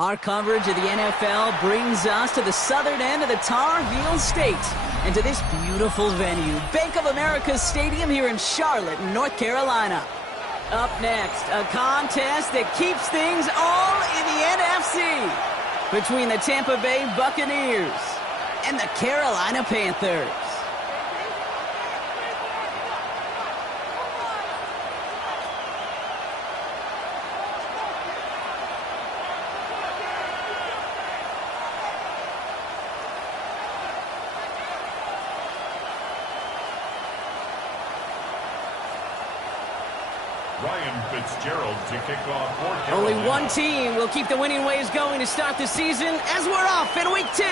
Our coverage of the NFL brings us to the southern end of the Tar Heel State and to this beautiful venue, Bank of America Stadium here in Charlotte, North Carolina. Up next, a contest that keeps things all in the NFC between the Tampa Bay Buccaneers and the Carolina Panthers. To kick off for Carolina. Only one team will keep the winning ways going to start the season as we're off in week 2.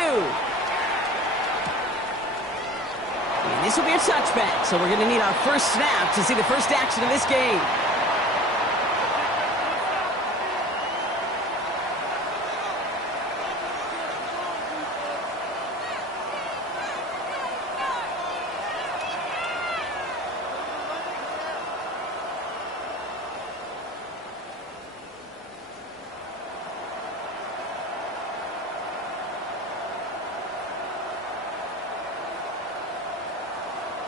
And this will be a touchback, so we're going to need our first snap to see the first action of this game.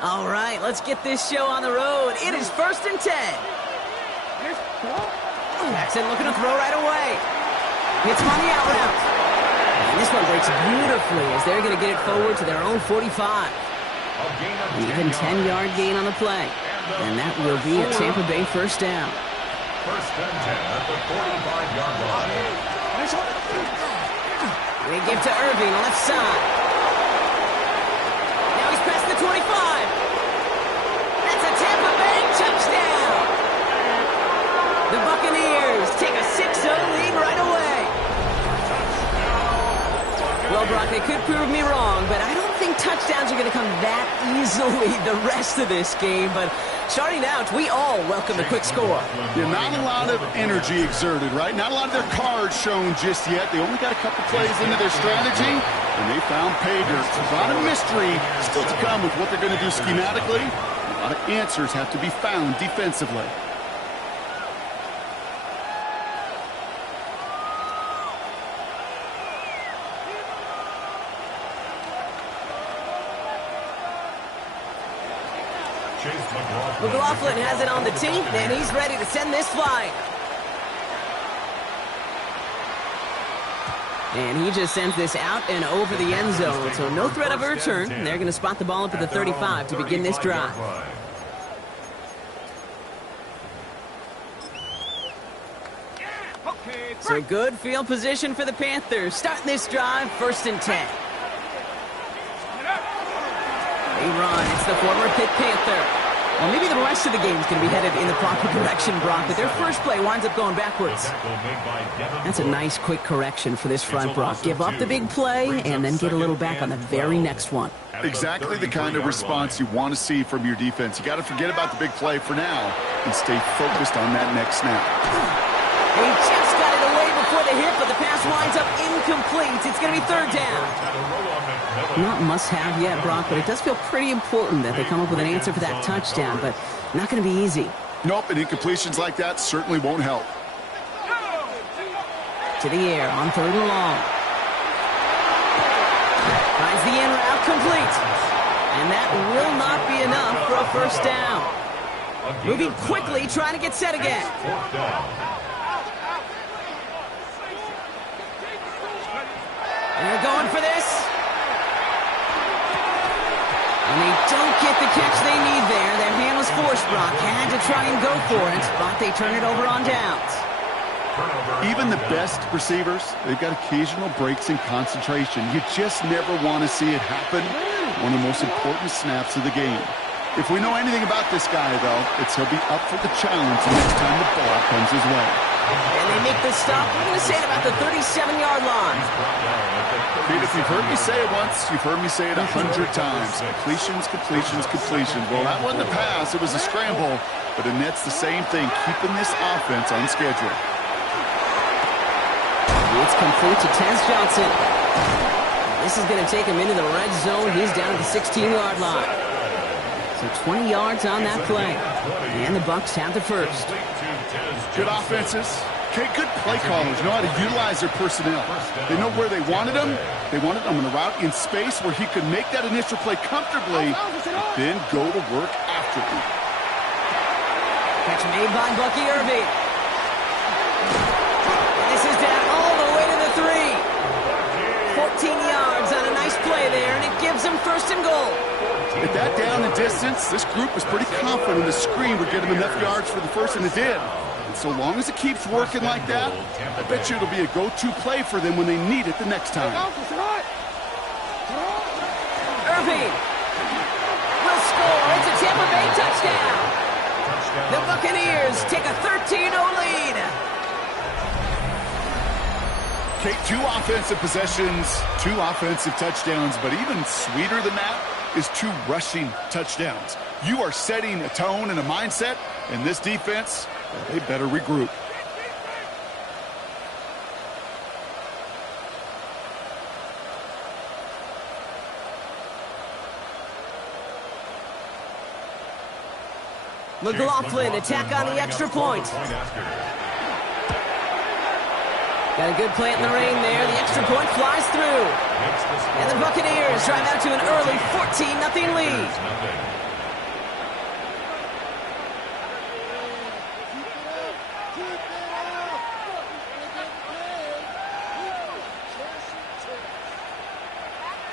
All right, let's get this show on the road. It is 1st and 10. Jackson looking to throw right away. Hits him on the out route. And this one breaks beautifully as they're going to get it forward to their own 45. Even 10-yard gain on the play. And that will be a Tampa Bay first down. 1st and 10 at the 45-yard line. They give to Irving, left side. Now he's past the 25. That's a Tampa Bay touchdown. The Buccaneers take a 6-0 lead right away. Well, Brock, they could prove me wrong, but I don't think touchdowns are going to come that easily the rest of this game. But starting out, we all welcome the quick score. Yeah, not a lot of energy exerted, right? Not a lot of their cards shown just yet. They only got a couple plays into their strategy, and they found pay dirt. A lot of mystery still to come with what they're going to do schematically. A lot of answers have to be found defensively. McLaughlin has it on the team, and he's ready to send this flying. And he just sends this out and over the end zone, so no threat of a return. They're going to spot the ball up at the 35 to begin this drive. So good field position for the Panthers. Starting this drive, 1st and 10. They run. It's the former Pitt Panther. Well, maybe the rest of the game is going to be headed in the proper direction, Brock, but their first play winds up going backwards. That's a nice, quick correction for this front, Brock. Give up the big play and then get a little back on the very next one. Exactly the kind of response you want to see from your defense. You got to forget about the big play for now and stay focused on that next snap. He just got it away before the hit, but the pass winds up incomplete. It's going to be 3rd down. Not must-have yet, Brock, but it does feel pretty important that they come up with an answer for that touchdown, but not going to be easy. Nope, and incompletions like that certainly won't help. To the air on 3rd and long. Finds the in route complete. And that will not be enough for a first down. Moving quickly, trying to get set again. They're going for this. And they don't get the catch they need there. Their hand was forced, Brock. Had to try and go for it, but they turn it over on downs. Even the best receivers, they've got occasional breaks in concentration. You just never want to see it happen. One of the most important snaps of the game. If we know anything about this guy, though, it's he'll be up for the challenge the next time the ball comes his way. And they make the stop, we're going to say it about the 37-yard line. Pete, if you've heard me say it once, you've heard me say it 100 times. Completions, completions, completions. Well, that wasn't a pass. It was a scramble. But it nets the same thing, keeping this offense on schedule. It's complete to Tez Johnson. This is going to take him into the red zone. He's down at the 16-yard line. So 20 yards on that play. And the Bucs have the first. Good offenses, Okay, good play callers know how to utilize their personnel. They know where they wanted him. They wanted him on a route in space where he could make that initial play comfortably, then go to work after it. Catch made by Bucky Irving. This is down all the way to the 3. 14 yards on a nice play there, and it gives them first and goal. At that down and distance, this group was pretty confident the screen would get him enough yards for the first, and it did. And so long as it keeps working like that, I bet you it'll be a go-to play for them when they need it the next time. Irving will score. It's a Tampa Bay touchdown. The Buccaneers take a 13-0 lead. Okay, 2 offensive possessions, 2 offensive touchdowns, but even sweeter than that is 2 rushing touchdowns. You are setting a tone and a mindset, and this defense, they better regroup. McLaughlin attack on the extra point. Got a good plant in the rain there. The extra point flies through. And the Buccaneers drive out to an early 14-0 lead.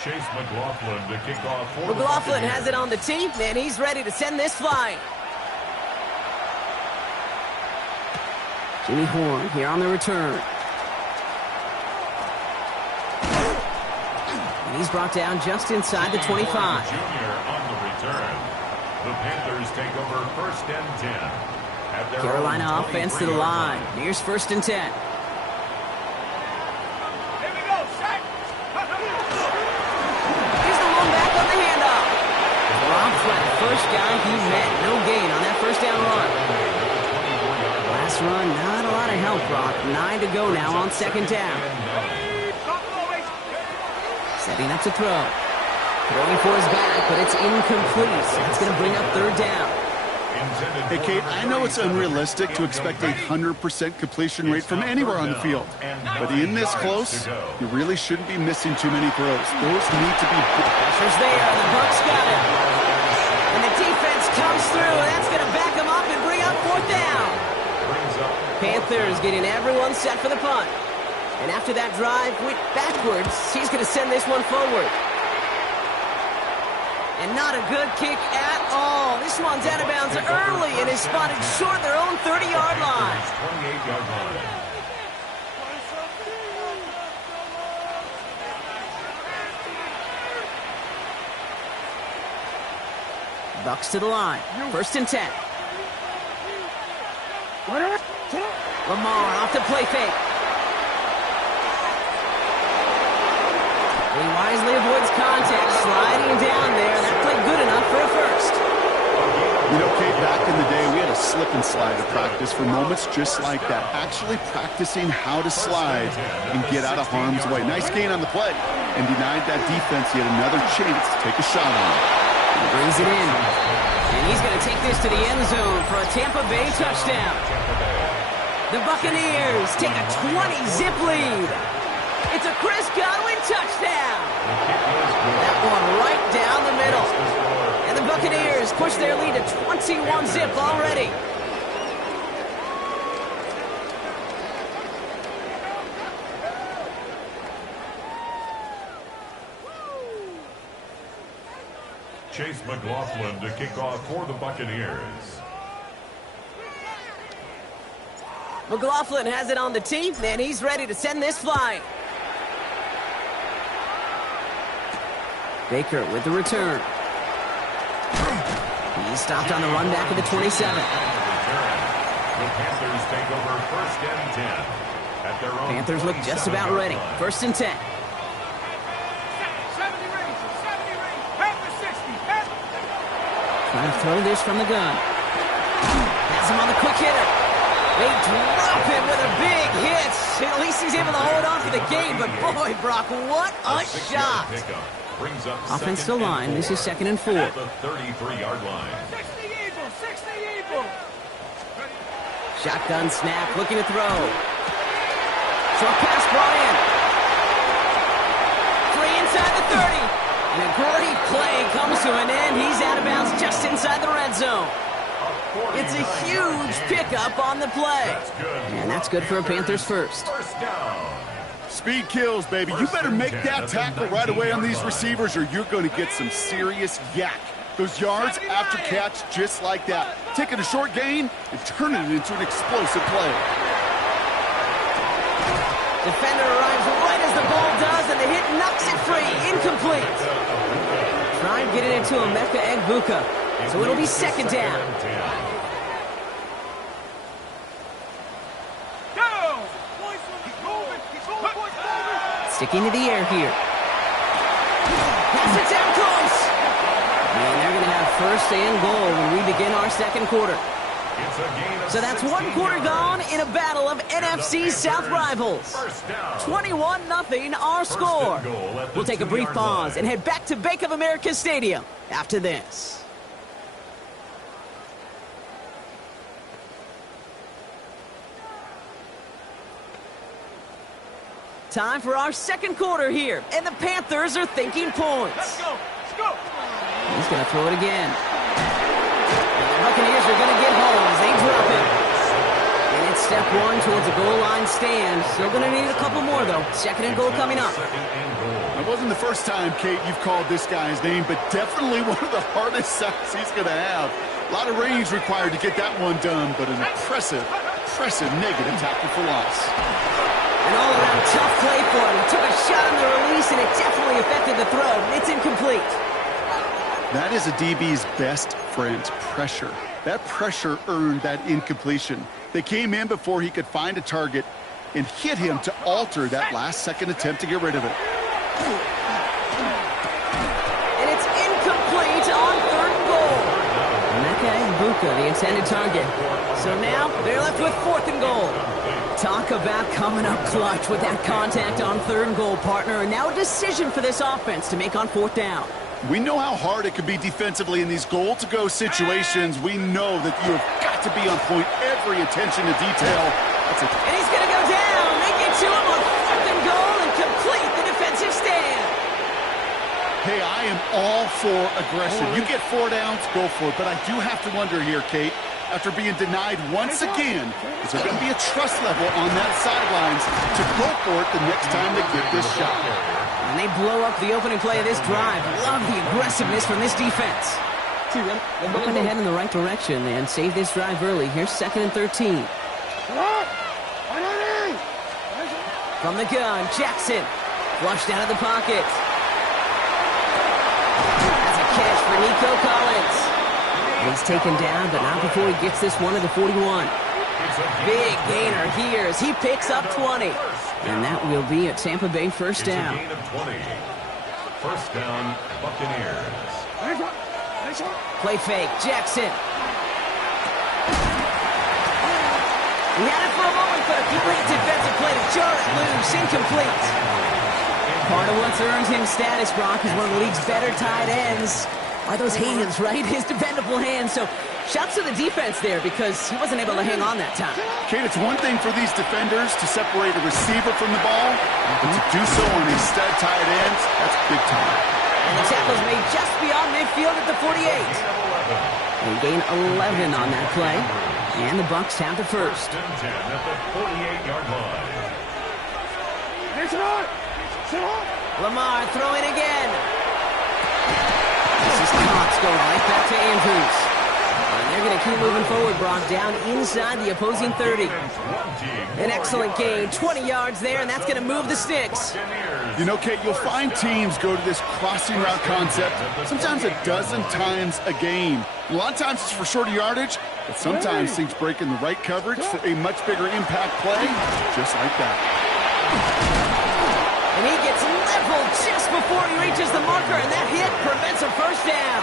Chase McLaughlin to kick off for McLaughlin has it on the tee, and he's ready to send this flying. Jimmy Horn here on the return. And he's brought down just inside the 25. Junior on the return. The Panthers take over first and 10. At their Carolina offense to the line. Here's first and 10. First guy he met. No gain on that first down run. Last run, not a lot of help, Brock. 9 to go now on second down. Setting up to throw. Throwing for his back, but it's incomplete. So that's going to bring up third down. Hey, Kate, I know it's unrealistic to expect a 100% completion rate from anywhere on the field. But in this close, you really shouldn't be missing too many throws. Those need to be... Pressure's there, and the Bucs got it. And the defense comes through, and that's going to back them up and bring up fourth down. Panthers getting everyone set for the punt. And after that drive went backwards, he's going to send this one forward. And not a good kick at all. This one's out of bounds early and is spotted short their own 30-yard line. 28-yard line. Bucs to the line. First and 10. Lamar off the play fake. He wisely avoids contact, sliding down there. That played good enough for a first. You know, Kate, back in the day, we had a slip and slide of practice for moments just like that. Actually practicing how to slide and get out of harm's way. Nice gain on the play, and denied that defense yet another chance to take a shot on it. He brings it in. And he's going to take this to the end zone for a Tampa Bay touchdown. The Buccaneers take a 20-zip lead. It's a Chris Godwin touchdown. That one right down the middle. And the Buccaneers push their lead to 21-zip already. Chase McLaughlin to kick off for the Buccaneers. McLaughlin has it on the tee, and he's ready to send this flying. Baker with the return. He's stopped on the run back of the 27. The Panthers take over first and 10. At their own Panthers look just about ready. First and 10. Trying to throw this from the gun. Has him on the quick hitter. They drop him with a big hit. At least he's able to hold on for the game, but boy, Brock, what a shot. Offense to line. This is second and 4. Shotgun snap, looking to throw. Short pass brought in. 3 inside the 30. And a great play comes to an end. He's out of bounds just inside the red zone. It's a huge pickup on the play. And that's good for a Panthers first. Speed kills, baby. You better make that tackle right away on these receivers or you're going to get some serious yak. Those yards after catch just like that. Taking a short gain and turning it into an explosive play. Defender arrives right as the ball does, and the hit knocks it free. Incomplete. Try and get it into Emeka Egbuka. So it'll be second down. Sticking to the air here. Pass it down close. And they're going to have first and goal when we begin our second quarter. So that's one quarter gone in a battle of NFC South rivals. 21-0 our score. We'll take a brief pause and head back to Bank of America Stadium after this. Time for our second quarter here, and the Panthers are thinking points. Let's go. He's going to throw it again. And the Buccaneers are going to get home as they drop it. And it's step one towards a goal line stand. Still going to need a couple more, though. Second and goal coming up. It wasn't the first time, Kate, you've called this guy's name, but definitely one of the hardest sacks he's going to have. A lot of range required to get that one done, but an impressive negative tackle for loss. An all-around tough play for him. He took a shot on the release, and it definitely affected the throw. It's incomplete. That is a DB's best friend, pressure. That pressure earned that incompletion. They came in before he could find a target and hit him to alter that last-second attempt to get rid of it. And it's incomplete on third and goal. Emeka Egbuka, the intended target. So now they're left with fourth and goal. Talk about coming up clutch with that contact on third and goal, partner. And now a decision for this offense to make on fourth down. We know how hard it can be defensively in these goal-to-go situations. We know that you have got to be on point, every attention to detail. And he's going to go down. They get to him on fourth and goal and complete the defensive stand. Hey, I am all for aggression. You get 4 downs, go for it. But I do have to wonder here, Kate, after being denied once again, is there going to be a trust level on that sidelines to go for it the next time they get this shot? And they blow up the opening play of this drive. Love the aggressiveness from this defense. Looking to head in the right direction and save this drive early. Here's 2nd and 13. From the gun, Jackson. Flushed out of the pocket. That's a catch for Nico Collins. He's taken down, but not before he gets this one to the 41. Big gainer here as he picks up 20. And that will be a Tampa Bay first down. It's a gain of 20. First down, Buccaneers. Play fake, Jackson. He had it for a moment, but a great defensive play to jar it loose, incomplete. Part of what's earned him status, Brock, is one of the league's better tight ends. Are those hands, right? His dependable hands. So shouts to the defense there because he wasn't able to hang on that time. Kate, it's one thing for these defenders to separate a receiver from the ball, but to do so on a stud tight end, that's big time. And the tackle's made just beyond midfield at the 48. They gain 11 on that play. And the Bucs have the first. 10 at the 48-yard line. Lamar throwing again. This is Cox going right back to Andrews. And they're going to keep moving forward, Brock, down inside the opposing 30. An excellent gain, 20 yards there, and that's going to move the sticks. You know, Kate, you'll find teams go to this crossing route concept sometimes a dozen times a game. A lot of times it's for shorter yardage, but sometimes things break in the right coverage for a much bigger impact play, just like that. And he gets leveled just before he reaches the marker, and that hit prevents a first down.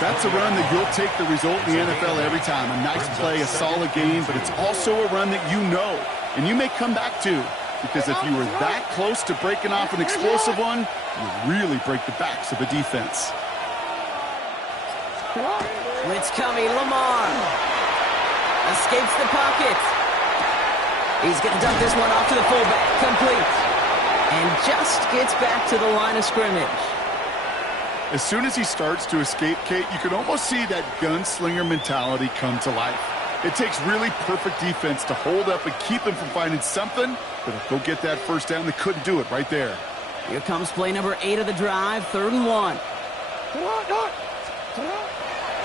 That's a run that you'll take the result in the NFL every time. A nice play, a solid game, but it's also a run that you know, and you may come back to, because if you were that close to breaking off an explosive one, you really break the backs of the defense. Blitz coming, Lamar. Escapes the pocket. He's going to dump this one off to the fullback. Complete. And just gets back to the line of scrimmage. As soon as he starts to escape, Kate, you can almost see that gunslinger mentality come to life. It takes really perfect defense to hold up and keep him from finding something, but if they'll get that first down, they couldn't do it right there. Here comes play number 8 of the drive, 3rd and 1.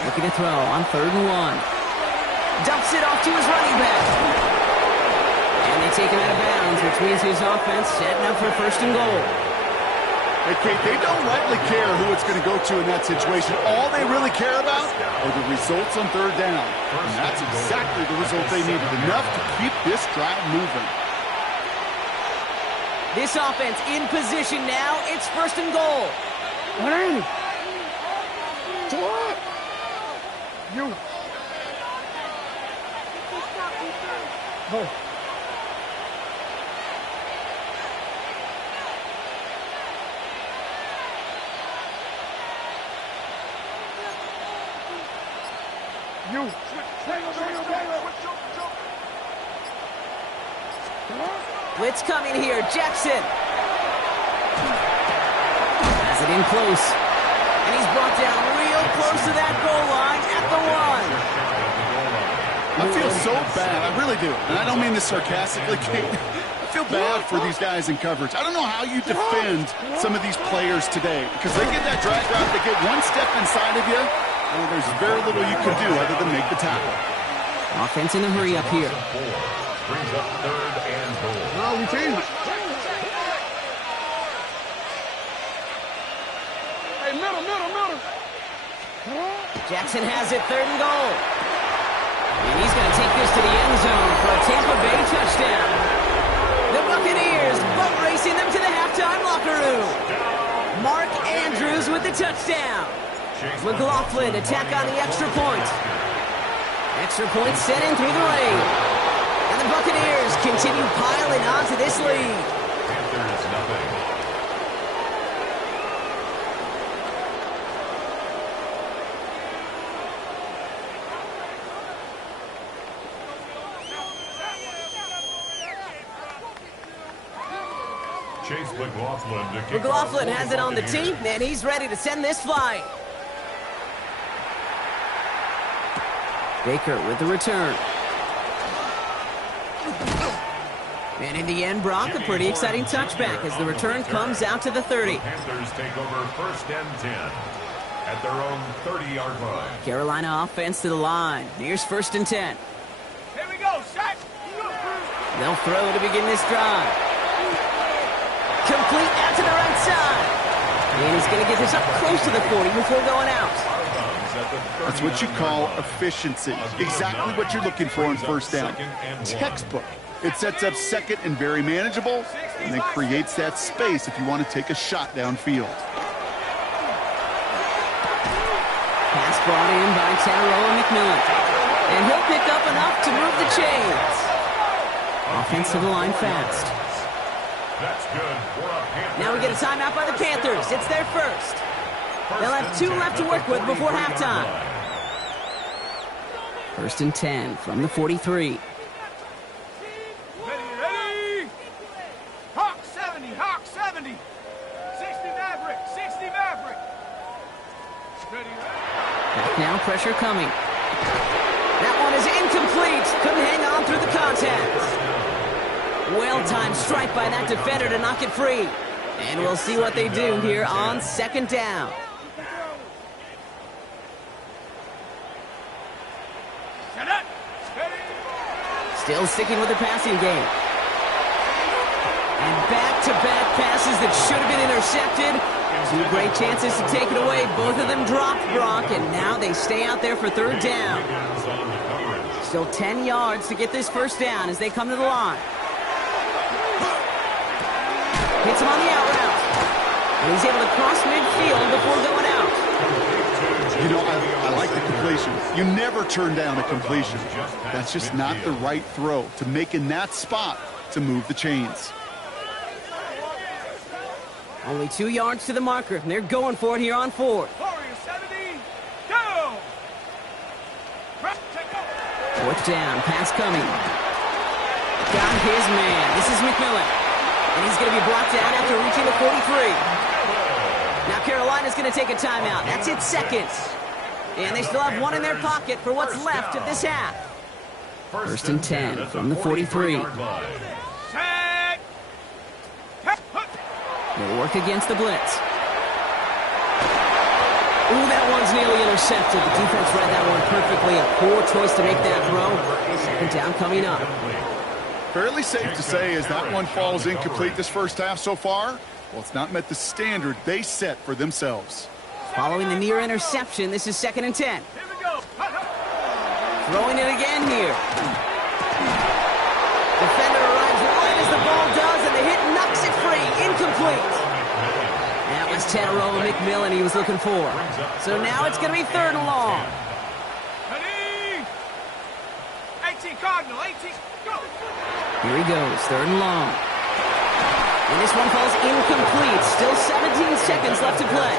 Looking to throw on 3rd and 1. Dumps it off to his running back. And they take him out of bounds, which means his offense setting up for 1st and goal. Hey, Kate, they don't lightly care who it's going to go to in that situation. All they really care about are the results on 3rd down. And that's exactly the result they needed, enough to keep this drive moving. This offense in position now. It's 1st and goal. What are you? What? You. Oh. You. Blitz coming here. Jackson. Has it in close. And he's brought down real close to that goal line at the 1. I feel so bad. I really do. And I don't mean this sarcastically, Kate. I feel bad for these guys in coverage. I don't know how you defend some of these players today, because they get that drag route, they get one step inside of you, well, there's very little you can do other than make the tackle. Offense in the hurry up here. Brings up 3rd and goal. No, we changed it. Hey, middle. Jackson has it, 3rd and goal. And he's going to take this to the end zone for a Tampa Bay touchdown. The Buccaneers boat racing them to the halftime locker room. Mark Andrews with the touchdown. McLaughlin attack on the extra point. Extra point set in through the rain. And the Buccaneers continue piling on to this lead. Panthers nothing. Chase McLaughlin to kick McLaughlin off has it on the tee, and he's ready to send this flying. Baker with the return. And in the end, Brock, a pretty exciting touchback as the return comes out to the 30. The Panthers take over 1st and 10 at their own 30-yard line. Carolina offense to the line. Here's 1st and 10. Here we go, set. They'll throw to begin this drive. Complete out to the right side. And he's going to get this up close to the 40 before going out. That's what you call efficiency. Exactly what you're looking for in 1st down. Textbook. It sets up 2nd and very manageable, and then creates that space if you want to take a shot downfield. Pass brought in by Tataroa McMillan. And he'll pick up enough to move the chains. Offensive line fast. That's good for a Panther. Now we get a timeout by the Panthers. It's their first. They'll have 2 left to work with before halftime. 1st and 10 from the 43. Ready. Hawk 70. 60 Maverick. Ready. Back now, pressure coming. That one is incomplete. Couldn't hang on through the contact. Well-timed strike by that defender to knock it free. And we'll see what they do here on 2nd down. Still sticking with the passing game. And back-to-back passes that should have been intercepted. 2 great chances to take it away. Both of them dropped, Brock, and now they stay out there for 3rd down. Still 10 yards to get this 1st down as they come to the line. Hits him on the out route. And he's able to cross midfield before going out. You know, I like the completion. You never turn down a completion. That's just not the right throw to make in that spot to move the chains. Only 2 yards to the marker, and they're going for it here on 4th. Warrior 70. Go. Fourth down, pass coming. Got his man. This is McMillan. And he's going to be brought down after reaching the 43. Now Carolina's going to take a timeout. That's its second. And they still have one in their pocket for what's left of this half. First and 10 from the 43. They'll work against the blitz. Ooh, that one's nearly intercepted. The defense read that one perfectly. A poor choice to make that throw. Second down coming up. Fairly safe to say as that one falls incomplete this first half so far. Well, it's not met the standard they set for themselves. Following the near interception, this is second and 10. Throwing it again here. Defender arrives right as the ball does, and the hit knocks it free. Incomplete. That was Teteroa McMillan he was looking for. So now it's going to be third and long. 18 Cardinal, 18, go! Here he goes, third and long. And this one falls incomplete. Still 17 seconds left to play.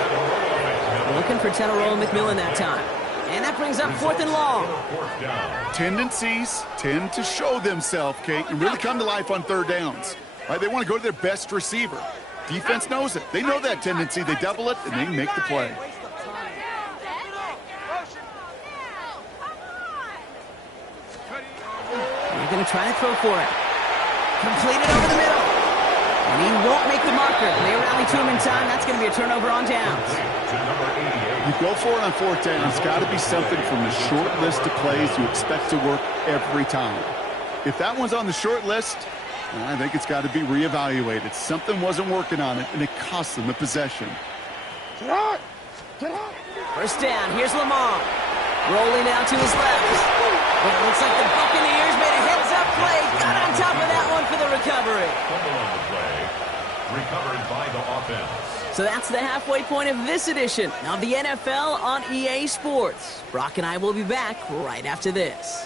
Looking for Teteroa McMillan that time. And that brings up fourth and long. Tendencies tend to show themselves, Kate, and really come to life on third downs. Right? They want to go to their best receiver. Defense knows it. They know that tendency. They double it, and they make the play. They're going to try to throw for it. Completed over the middle. And he won't make the marker. They rally to him in time. That's going to be a turnover on downs. You go for it on fourth down. It's got to be something from the short list of plays you expect to work every time. If that one's on the short list, I think it's got to be reevaluated. Something wasn't working on it, and it cost them the possession. First down. Here's Lamar. Rolling out to his left. But it looks like the Buccaneers made a heads-up play. Got on top of that one for the recovery. Recovered by the offense. So that's the halfway point of this edition of the NFL on EA Sports. Brock and I will be back right after this.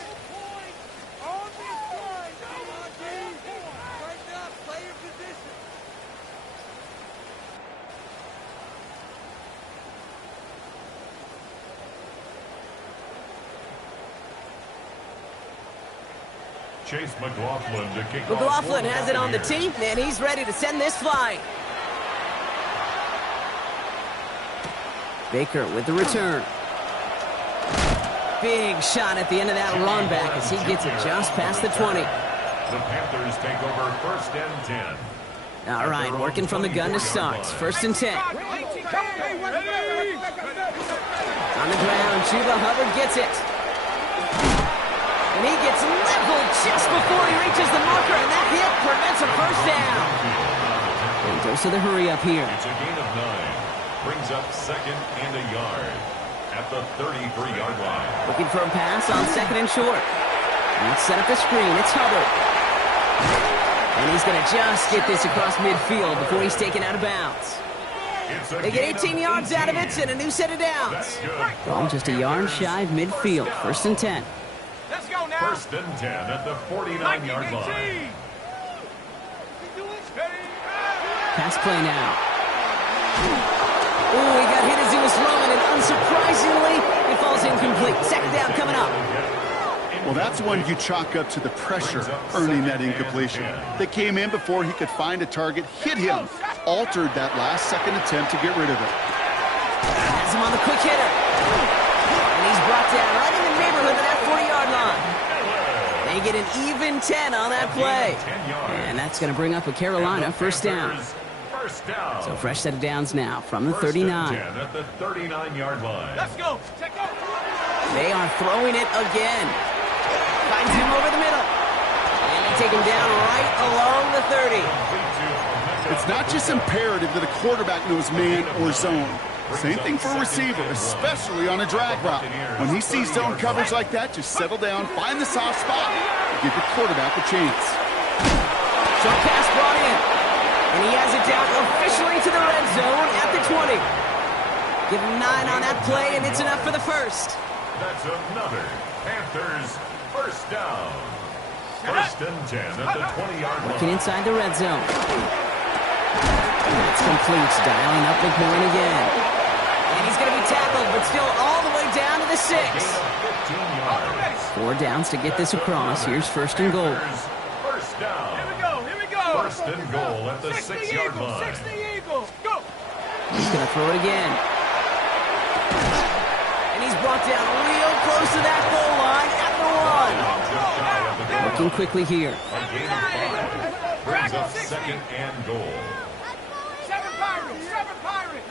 Chase McLaughlin to kick off. McLaughlin has it on the tee, and he's ready to send this flying. Baker with the return. Big shot at the end of that run back as he gets it just past the 20. The Panthers take over first and 10. All right, working from the gun to start. First and 10. On the ground, Chuba Hubbard gets it. And he gets leveled just before he reaches the marker, and that hit prevents a first down. And goes to the hurry up here. It's a gain of 9. Brings up second and a yard at the 33-yard line. Looking for a pass on second and short. Let's set up the screen. It's Hubbard. And he's going to just get this across midfield before he's taken out of bounds. They get 18 yards out of it and a new set of downs. Well, just a yard shy of midfield. First and 10. Let's go now. First and 10 at the 49-yard line. Pass play now. Ooh, he got hit as he was throwing, and unsurprisingly, it falls incomplete. Second down coming up. Well, that's one you chalk up to the pressure earning that incompletion. They came in before he could find a target, hit him, altered that last second attempt to get rid of it. Has him on the quick hitter. And he's brought down right in the neighborhood of that 40-yard line. They get an even 10 on that play. And that's going to bring up a Carolina first down. So fresh set of downs now from the 39. At the 39-yard line. Let's go. Take off. They are throwing it again. Finds him over the middle. And they take him down right along the 30. It's not just imperative that a quarterback knows man or zone. Same thing for a receiver, especially on a drag route. When he sees zone coverage like that, just settle down, find the soft spot, and give your quarterback a chance. Short pass brought in. And he has it down officially to the red zone at the 20. Give him 9 on that play, and it's enough for the first. That's another Panthers first down. First and 10 at the 20-yard line. Working inside the red zone. That's complete. Dialing up McMillan again. And he's going to be tackled, but still all the way down to the 6. 15 yards. 4 downs to get this across. Here's first and goal. First down. Here we go. First and goal at the 6-yard line. 60 Eagles. Go. He's going to throw it again. And he's brought down real close to that goal line at the 1. Looking quickly here. Brings up second and goal. 7 Pirates. 7 Pirates.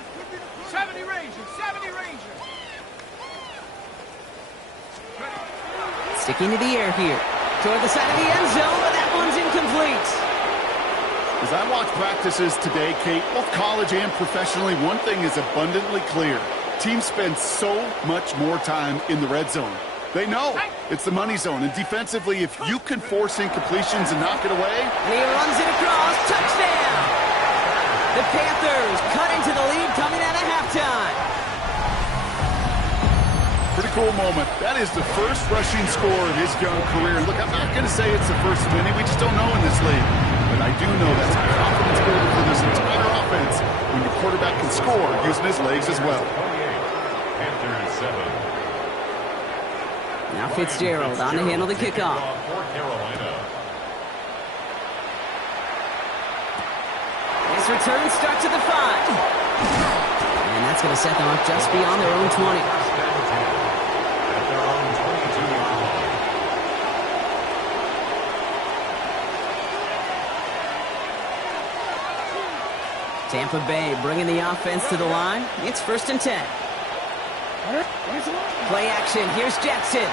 70 Rangers. 70 Rangers. Sticking to the air here. Toward the side of the end zone, but that one's incomplete. As I watch practices today, Kate, both college and professionally, one thing is abundantly clear. Teams spend so much more time in the red zone. They know it's the money zone, and defensively, if you can force incompletions and knock it away. And he runs it across. Touchdown! The Panthers cut into the lead coming out of halftime. Pretty cool moment. That is the first rushing score of his young career. Look, I'm not going to say it's the first of many. We just don't know in this league. But I do know that's a confidence builder for this entire offense when your quarterback can score using his legs as well. 28. Panthers 7. Now Fitzgerald on to handle the kickoff. For Carolina. This return starts at the 5. And that's going to set them up just beyond their own 20. At their own 22-yard line. Tampa Bay bringing the offense to the line. It's first and 10. Play action. Here's Jackson.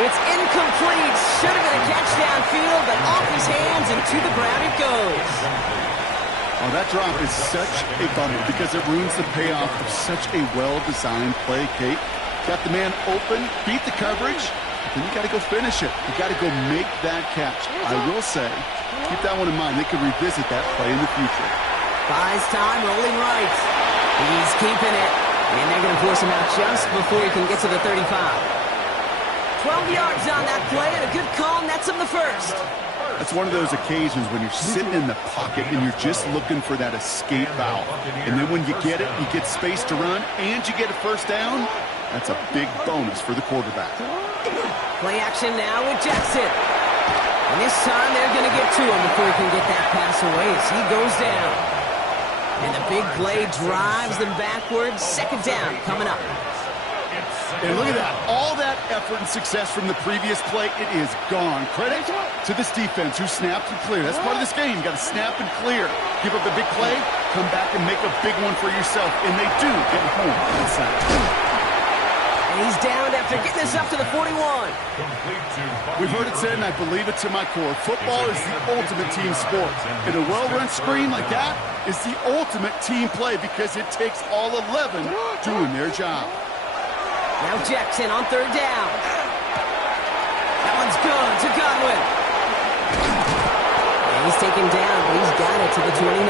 It's incomplete. Should have been a catch downfield, but off his hands and to the ground it goes. Oh, that drop is such a bummer because it ruins the payoff of such a well-designed play, Kate. Got the man open, beat the coverage, then you got to go finish it. You got to go make that catch. I will say, keep that one in mind. They could revisit that play in the future. Buys time, rolling right. He's keeping it. And they're going to force him out just before he can get to the 35. 12 yards on that play, and a good call nets him the first. That's one of those occasions when you're sitting in the pocket and you're just looking for that escape valve. And then when you get it, you get space to run, and you get a first down. That's a big bonus for the quarterback. Play action now with Jackson. And this time they're going to get to him before he can get that pass away as he goes down. And the big play drives them backwards. Second down coming up. And look at that. All that effort and success from the previous play, it is gone. Credit to this defense who snapped and cleared. That's part of this game. You got to snap and clear. Give up a big play, come back and make a big one for yourself. And they do get home inside. And he's down after getting this up to the 41. We've heard it said, and I believe it to my core. Football is the ultimate team sport. And a well-run screen like that is the ultimate team play because it takes all 11 doing their job. Now Jackson on third down. That one's good to Godwin. And he's taken down, but he's got it to the 29.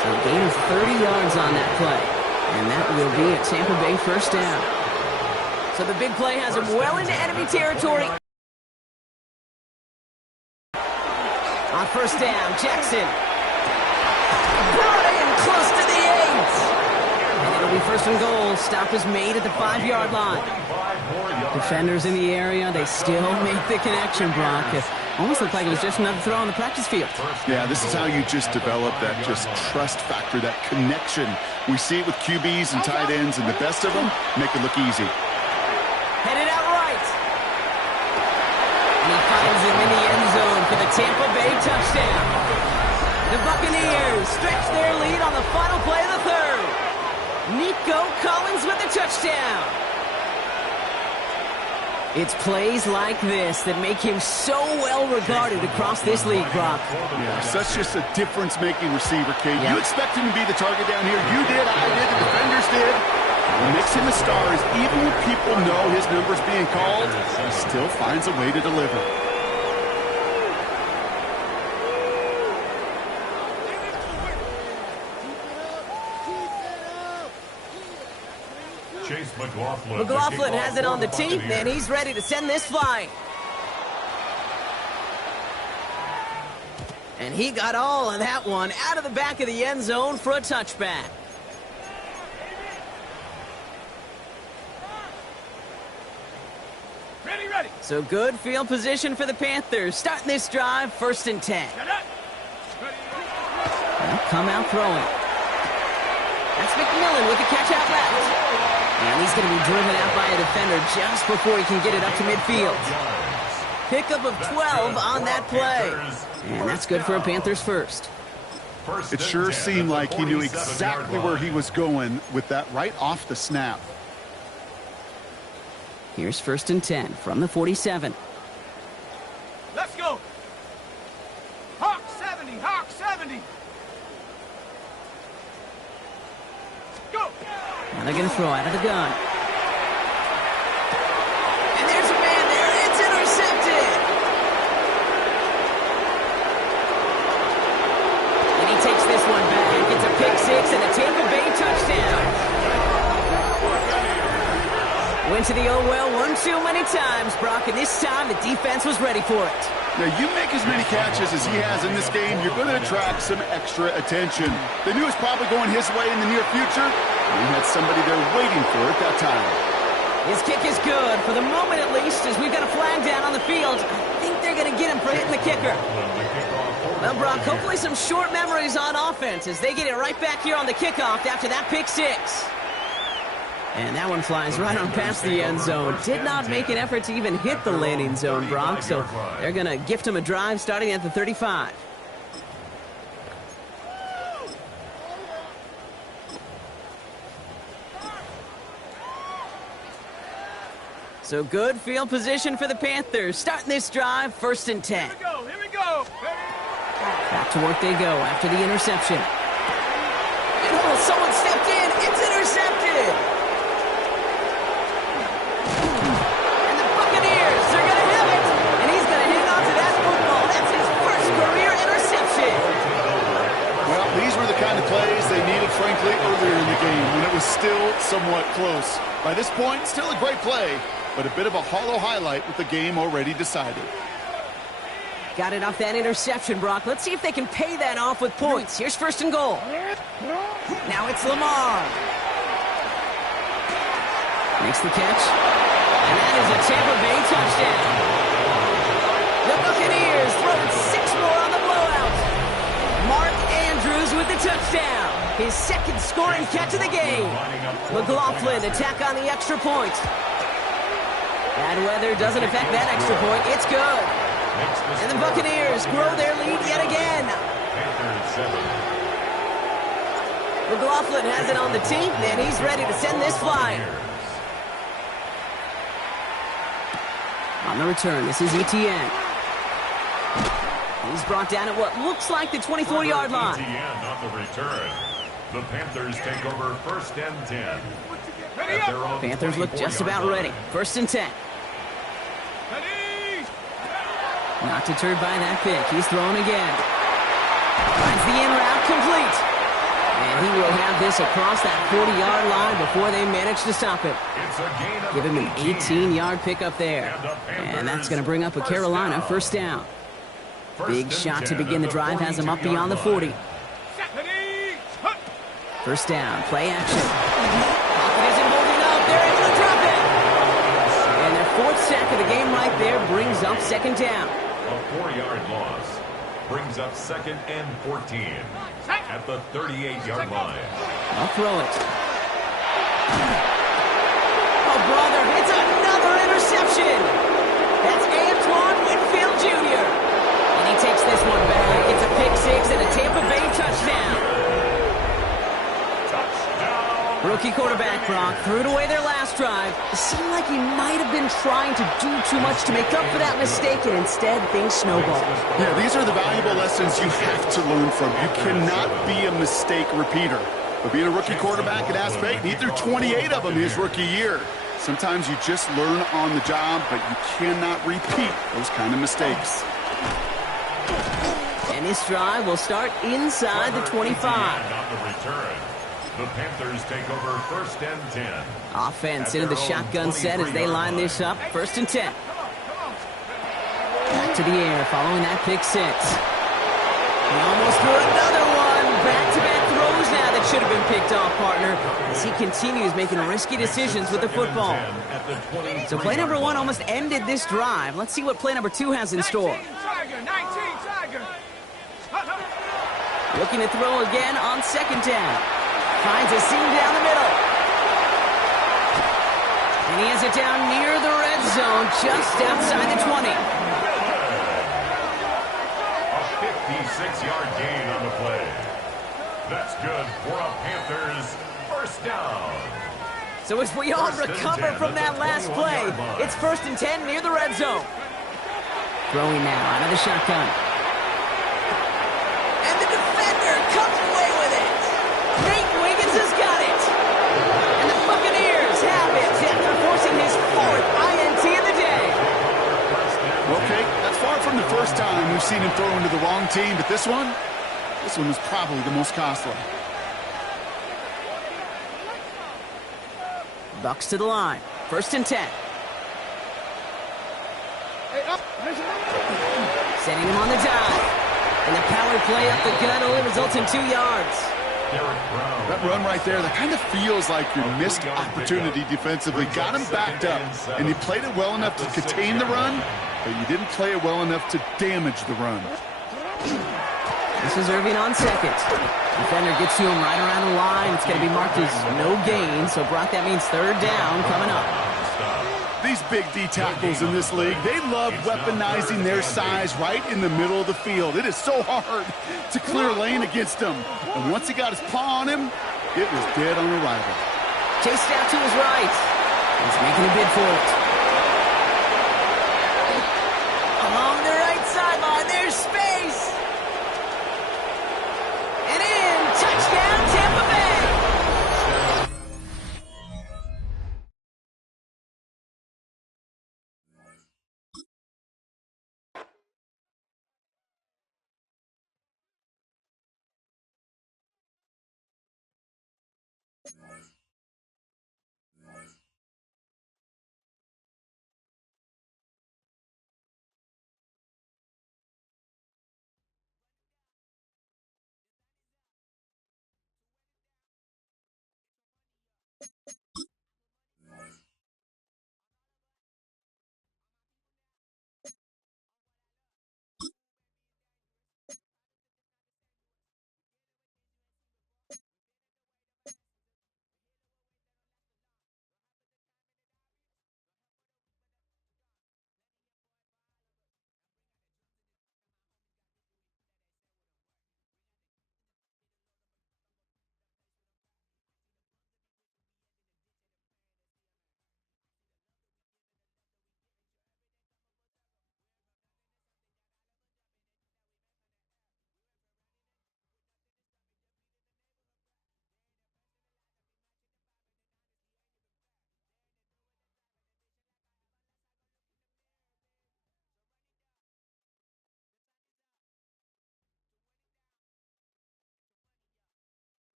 So a gain of 30 yards on that play. And that will be a Tampa Bay first down. So the big play has him well into enemy territory. On first down, Jackson. Brought in close to the 8. And it'll be first and goal. Stop is made at the 5-yard line. Defenders in the area, they still make the connection, Brock. It almost looked like it was just another throw on the practice field. Yeah, this is how you just develop that just trust factor, that connection. We see it with QBs and tight ends, and the best of them make it look easy. Headed out right. And he finds him in the end zone for the Tampa Bay touchdown. The Buccaneers stretch their lead on the final play of the third. Nico Collins with the touchdown. It's plays like this that make him so well regarded across this league, Brock. Yeah, such just a difference-making receiver, Kate. Yep. You expect him to be the target down here. You did, I did, the defenders did. What makes him a star is even when people know his number's being called, he still finds a way to deliver. Chase McLaughlin. McLaughlin has it on the tee, and he's ready to send this flying. And he got all of that one out of the back of the end zone for a touchback. Ready. So good field position for the Panthers. Starting this drive, 1st and 10. They'll come out throwing. That's McMillan with the catch out left. And he's going to be driven out by a defender just before he can get it up to midfield. Pickup of 12 on that play. And that's good for a Panthers first. It sure seemed like he knew exactly where he was going with that right off the snap. Here's 1st and 10 from the 47. Let's go. Hawk 70. Go. Now they're going to throw out of the gun. And there's a man there. It's intercepted. And he takes this one back. It's a pick six and a Tampa Bay touchdown. Went to the oh-well one too many times, Brock, and this time the defense was ready for it. Now, you make as many catches as he has in this game, you're going to attract some extra attention. They knew it was probably going his way in the near future, and he had somebody there waiting for it that time. His kick is good, for the moment at least, as we've got a flag down on the field. I think they're going to get him for hitting the kicker. Well, Brock, hopefully some short memories on offense as they get it right back here on the kickoff after that pick six. And that one flies right on past the end zone. Did not make an effort to even hit the landing zone, Brock, so they're going to gift him a drive starting at the 35. So good field position for the Panthers. Starting this drive, 1st and 10. Here we go. Back to work they go after the interception. And oh, someone stepped in. It's intercepted. Kind of plays they needed, frankly, earlier in the game when it was still somewhat close. By this point, still a great play, but a bit of a hollow highlight with the game already decided. Got it off that interception, Brock. Let's see if they can pay that off with points. Here's 1st and goal. Now it's Lamar. Makes the catch. And that is a Tampa Bay touchdown. The Buccaneers throwing 6 more on the blowout. Mark Andrews with the touchdown. His 2nd scoring catch of the game. McLaughlin attack on the extra point. Bad weather doesn't affect that extra point. It's good. And the Buccaneers grow their lead yet again. McLaughlin has it on the team, and he's ready to send this flying. On the return, this is Etienne. He's brought down at what looks like the 24-yard line. On the return. The Panthers take over 1st and 10. Panthers look just about ready. 1st and 10. Not deterred by that pick. He's throwing again. Finds the in route complete. And he will have this across that 40-yard line before they manage to stop it. Give him an 18-yard pickup there. And that's going to bring up a Carolina 1st down. Big shot to begin the drive has him up beyond the 40. 1st down, play action. Pocket isn't holding up. They're able to drop it. And their 4th sack of the game right there brings up 2nd down. A 4-yard loss brings up 2nd and 14 at the 38-yard line. I'll throw it. Oh, brother, it's another interception. That's Antoine Winfield Jr. And he takes this one back. It's a pick six and a Tampa Bay touchdown. Rookie quarterback Brock threw it away their last drive. It seemed like he might have been trying to do too much to make up for that mistake, and instead things snowballed. Yeah, these are the valuable lessons you have to learn from. You cannot be a mistake repeater. But being a rookie quarterback at App State, he threw 28 of them his rookie year. Sometimes you just learn on the job, but you cannot repeat those kind of mistakes. And this drive will start inside the 25. On the return. The Panthers take over 1st and 10. Offense into the shotgun set as they line this up. 1st and 10. Back to the air following that pick six. He almost threw another one. Back-to-back throws now that should have been picked off, partner, as he continues making risky decisions with the football. So play number 1 almost ended this drive. Let's see what play number 2 has in store. 19 Tiger. Looking to throw again on second down. Finds a seam down the middle. And he has it down near the red zone, just outside the 20. A 56-yard gain on the play. That's good for a Panthers first down. So as we all recover from that last play, it's 1st and 10 near the red zone. Throwing now out of the shotgun. And the defender comes away with it. Nate Wiggins has got it. And the Buccaneers have it after forcing his 4th INT of the day. Okay, that's far from the first time we've seen him throw into the wrong team, but this one was probably the most costly. Bucks to the line. 1st and 10. Setting him on the dive. And the power play up the gut only results in 2 yards. That run right there, that kind of feels like your missed opportunity defensively. Got him backed up, and you played it well enough to contain the run, but you didn't play it well enough to damage the run. This is Irving on second. Defender gets to him right around the line. It's going to be marked as no gain, so Brock, that means 3rd down coming up. These big D tackles in this league, they love weaponizing their size right in the middle of the field. It is so hard to clear lane against them. And once he got his paw on him, it was dead on arrival. Chased out to his right. He's making a bid for it. Along the right sideline, there's space. And in, touchdown Tampa Bay.